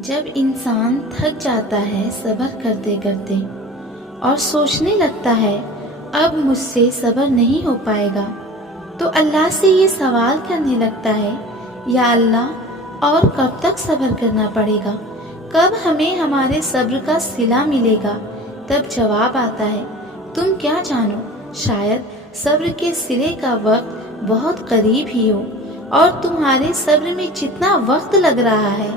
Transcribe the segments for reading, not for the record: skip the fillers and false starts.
جب انسان تھک جاتا ہے صبر کرتے کرتے اور سوچنے لگتا ہے اب مجھ سے صبر نہیں ہو پائے گا، تو اللہ سے یہ سوال کرنے لگتا ہے، یا اللہ اور کب تک صبر کرنا پڑے گا، کب ہمیں ہمارے صبر کا صلہ ملے گا؟ تب جواب آتا ہے، تم کیا جانو، شاید صبر کے صلے کا وقت بہت قریب ہی ہو، اور تمہارے صبر میں جتنا وقت لگ رہا ہے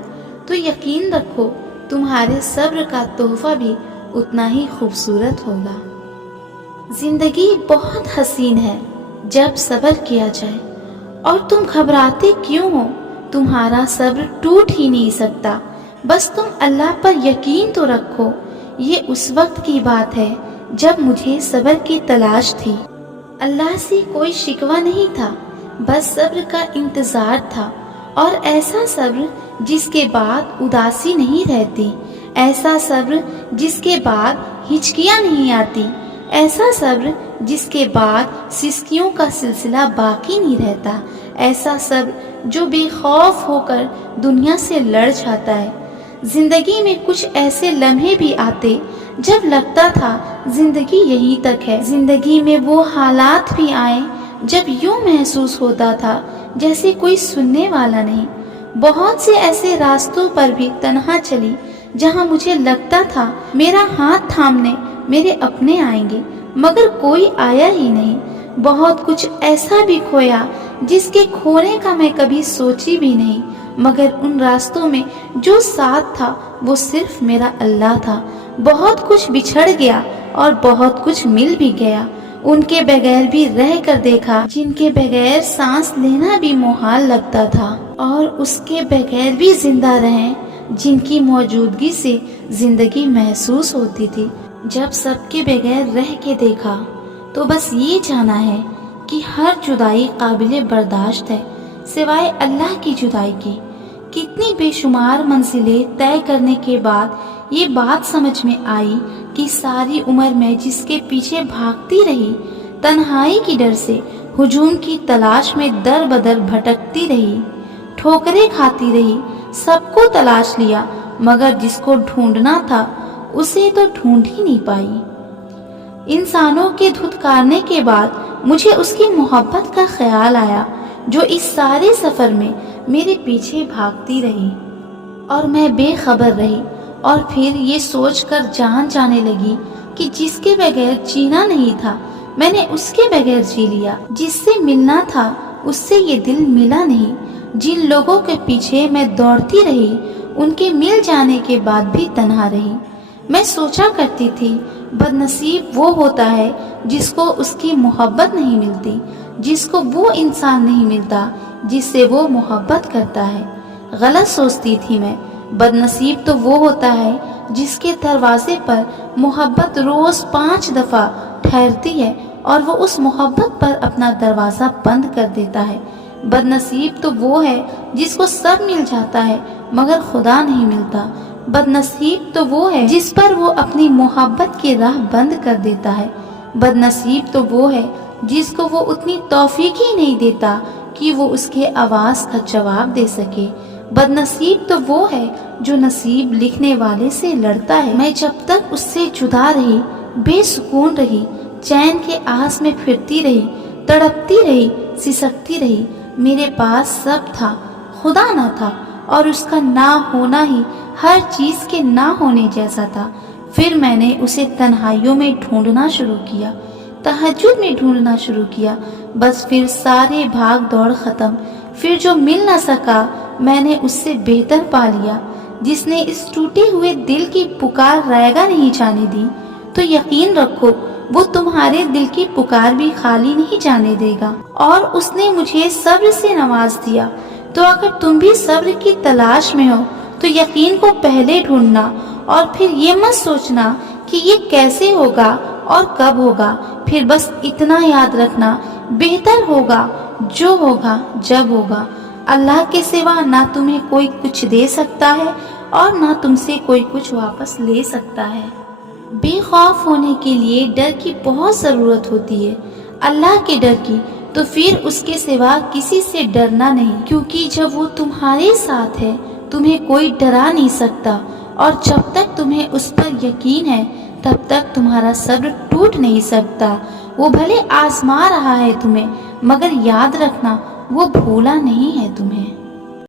تو یقین رکھو تمہارے صبر کا تحفہ بھی اتنا ہی خوبصورت ہوگا۔ زندگی بہت حسین ہے جب صبر کیا جائے، اور تم گھبراتے کیوں ہو؟ تمہارا صبر ٹوٹ ہی نہیں سکتا، بس تم اللہ پر یقین تو رکھو۔ یہ اس وقت کی بات ہے جب مجھے صبر کی تلاش تھی، اللہ سے کوئی شکوہ نہیں تھا، بس صبر کا انتظار تھا، اور ایسا صبر جس کے بعد اداسی نہیں رہتی، ایسا صبر جس کے بعد ہچکیاں نہیں آتی، ایسا صبر جس کے بعد سسکیوں کا سلسلہ باقی نہیں رہتا، ایسا صبر جو بے خوف ہو کر دنیا سے لڑ جاتا ہے۔ زندگی میں کچھ ایسے لمحے بھی آتے جب لگتا تھا زندگی یہیں تک ہے، زندگی میں وہ حالات بھی آئے جب یوں محسوس ہوتا تھا جیسے کوئی سننے والا نہیں۔ بہت سے ایسے راستوں پر بھی تنہا چلی جہاں مجھے لگتا تھا میرا ہاتھ تھامنے میرے اپنے آئیں گے، مگر کوئی آیا ہی نہیں۔ بہت کچھ ایسا بھی کھویا جس کے کھونے کا میں کبھی سوچی بھی نہیں، مگر ان راستوں میں جو ساتھ تھا وہ صرف میرا اللہ تھا۔ بہت کچھ بچھڑ گیا اور بہت کچھ مل بھی گیا، ان کے بغیر بھی رہ کر دیکھا جن کے بغیر سانس لینا بھی محال لگتا تھا، اور اس کے بغیر بھی زندہ رہیں جن کی موجودگی سے زندگی محسوس ہوتی تھی۔ جب سب کے بغیر رہ کے دیکھا تو بس یہ جانا ہے کہ ہر جدائی قابل برداشت ہے سوائے اللہ کی جدائی کی۔ کتنی بے شمار منزلیں طے کرنے کے بعد یہ بات سمجھ میں آئی کہ ساری عمر میں جس کے پیچھے بھاگتی رہی، تنہائی کی ڈر سے ہجوم کی تلاش میں در بدر بھٹکتی رہی، ٹھوکریں کھاتی رہی، سب کو تلاش لیا، مگر جس کو ڈھونڈنا تھا اسے تو ڈھونڈ ہی نہیں پائی۔ انسانوں کے دھتکارنے کے بعد مجھے اس کی محبت کا خیال آیا جو اس سارے سفر میں میرے پیچھے بھاگتی رہی، اور میں بے خبر رہی، اور پھر یہ سوچ کر جان جانے لگی کہ جس کے بغیر جینا نہیں تھا میں نے اس کے بغیر جی لیا، جس سے ملنا تھا اس سے یہ دل ملا نہیں، جن لوگوں کے پیچھے میں دوڑتی رہی ان کے مل جانے کے بعد بھی تنہا رہی۔ میں سوچا کرتی تھی بد نصیب وہ ہوتا ہے جس کو اس کی محبت نہیں ملتی، جس کو وہ انسان نہیں ملتا جس سے وہ محبت کرتا ہے۔ غلط سوچتی تھی میں، بد نصیب تو وہ ہوتا ہے جس کے دروازے پر محبت روز 5 دفعہ ٹھہرتی ہے اور وہ اس محبت پر اپنا دروازہ بند کر دیتا ہے۔ بد نصیب تو وہ ہے جس کو سب مل جاتا ہے مگر خدا نہیں ملتا۔ بد نصیب تو وہ ہے جس پر وہ اپنی محبت کی راہ بند کر دیتا ہے۔ بد نصیب تو وہ ہے جس کو وہ اتنی توفیق ہی نہیں دیتا کہ وہ اس کے آواز کا جواب دے سکے۔ بد نصیب تو وہ ہے جو نصیب لکھنے والے سے لڑتا ہے۔ میں جب تک اس سے جدا رہی، بے سکون رہی، چین کے آس میں پھرتی رہی، تڑپتی رہی، سسکتی رہی۔ میرے پاس سب تھا، خدا نہ تھا، اور اس کا نہ ہونا ہی ہر چیز کے نہ ہونے جیسا تھا۔ پھر میں نے اسے تنہائیوں میں ڈھونڈنا شروع کیا، تہجد میں ڈھونڈنا شروع کیا، بس پھر سارے بھاگ دوڑ ختم۔ پھر جو مل نہ سکا میں نے اس سے بہتر پا لیا، جس نے اس ٹوٹے ہوئے دل کی پکار رائگاں نہیں جانے دی، تو یقین رکھو وہ تمہارے دل کی پکار بھی خالی نہیں جانے دے گا۔ اور اس نے مجھے صبر سے نواز دیا، تو اگر تم بھی صبر کی تلاش میں ہو تو یقین کو پہلے ڈھونڈنا، اور پھر یہ مت سوچنا کہ یہ کیسے ہوگا اور کب ہوگا۔ پھر بس اتنا یاد رکھنا، بہتر ہوگا جو ہوگا جب ہوگا۔ اللہ کے سوا نہ تمہیں کوئی کچھ دے سکتا ہے اور نہ تم سے کوئی کچھ واپس لے سکتا ہے۔ بے خوف ہونے کے لیے ڈر کی بہت ضرورت ہوتی ہے، اللہ کے ڈر کی، تو پھر اس کے سوا کسی سے ڈرنا نہیں، کیونکہ جب وہ تمہارے ساتھ ہے تمہیں کوئی ڈرا نہیں سکتا، اور جب تک تمہیں اس پر یقین ہے تب تک تمہارا صبر ٹوٹ نہیں سکتا۔ وہ بھلے آزما رہا ہے تمہیں، مگر یاد رکھنا وہ بھولا نہیں ہے تمہیں۔